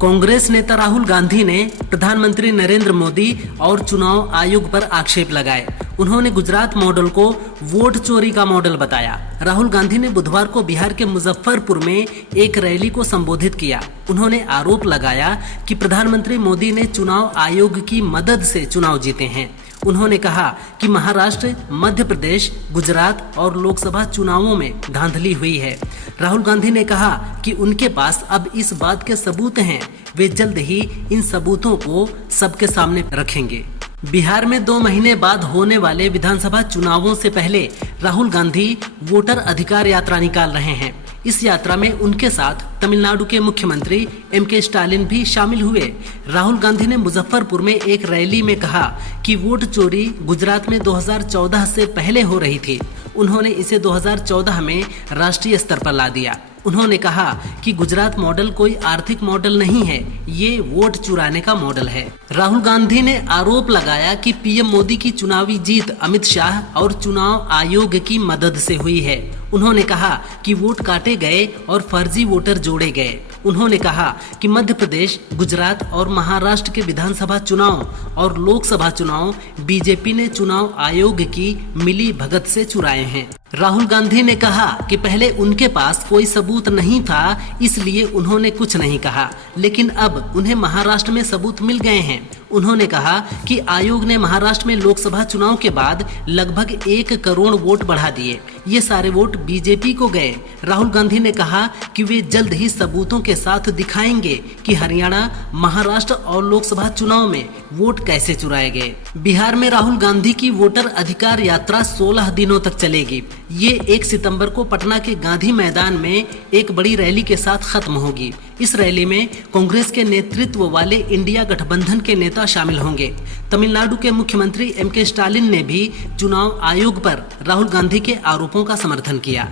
कांग्रेस नेता राहुल गांधी ने प्रधानमंत्री नरेंद्र मोदी और चुनाव आयोग पर आक्षेप लगाए। उन्होंने गुजरात मॉडल को वोट चोरी का मॉडल बताया। राहुल गांधी ने बुधवार को बिहार के मुजफ्फरपुर में एक रैली को संबोधित किया। उन्होंने आरोप लगाया कि प्रधानमंत्री मोदी ने चुनाव आयोग की मदद से चुनाव जीते हैं। उन्होंने कहा कि महाराष्ट्र, मध्य प्रदेश, गुजरात और लोकसभा चुनावों में धांधली हुई है। राहुल गांधी ने कहा कि उनके पास अब इस बात के सबूत हैं। वे जल्द ही इन सबूतों को सबके सामने रखेंगे। बिहार में 2 महीने बाद होने वाले विधानसभा चुनावों से पहले राहुल गांधी वोटर अधिकार यात्रा निकाल रहे हैं। इस यात्रा में उनके साथ तमिलनाडु के मुख्यमंत्री एम.के. स्टालिन भी शामिल हुए। राहुल गांधी ने मुजफ्फरपुर में एक रैली में कहा कि वोट चोरी गुजरात में 2014 से पहले हो रही थी। उन्होंने इसे 2014 में राष्ट्रीय स्तर पर ला दिया। उन्होंने कहा कि गुजरात मॉडल कोई आर्थिक मॉडल नहीं है, ये वोट चुराने का मॉडल है। राहुल गांधी ने आरोप लगाया कि पीएम मोदी की चुनावी जीत अमित शाह और चुनाव आयोग की मदद से हुई है। उन्होंने कहा कि वोट काटे गए और फर्जी वोटर जोड़े गए। उन्होंने कहा कि मध्य प्रदेश, गुजरात और महाराष्ट्र के विधानसभा चुनाव और लोकसभा चुनाव बीजेपी ने चुनाव आयोग की मिली भगत से चुराए हैं। राहुल गांधी ने कहा कि पहले उनके पास कोई सबूत नहीं था, इसलिए उन्होंने कुछ नहीं कहा, लेकिन अब उन्हें महाराष्ट्र में सबूत मिल गए हैं। उन्होंने कहा कि आयोग ने महाराष्ट्र में लोकसभा चुनाव के बाद लगभग 1 करोड़ वोट बढ़ा दिए। ये सारे वोट बीजेपी को गए। राहुल गांधी ने कहा कि वे जल्द ही सबूतों के साथ दिखाएंगे कि हरियाणा, महाराष्ट्र और लोकसभा चुनाव में वोट कैसे चुराए गए। बिहार में राहुल गांधी की वोटर अधिकार यात्रा 16 दिनों तक चलेगी। ये 1 सितंबर को पटना के गांधी मैदान में एक बड़ी रैली के साथ खत्म होगी। इस रैली में कांग्रेस के नेतृत्व वाले इंडिया गठबंधन के नेता शामिल होंगे। तमिलनाडु के मुख्यमंत्री एम.के. स्टालिन ने भी चुनाव आयोग पर राहुल गांधी के आरोपों का समर्थन किया।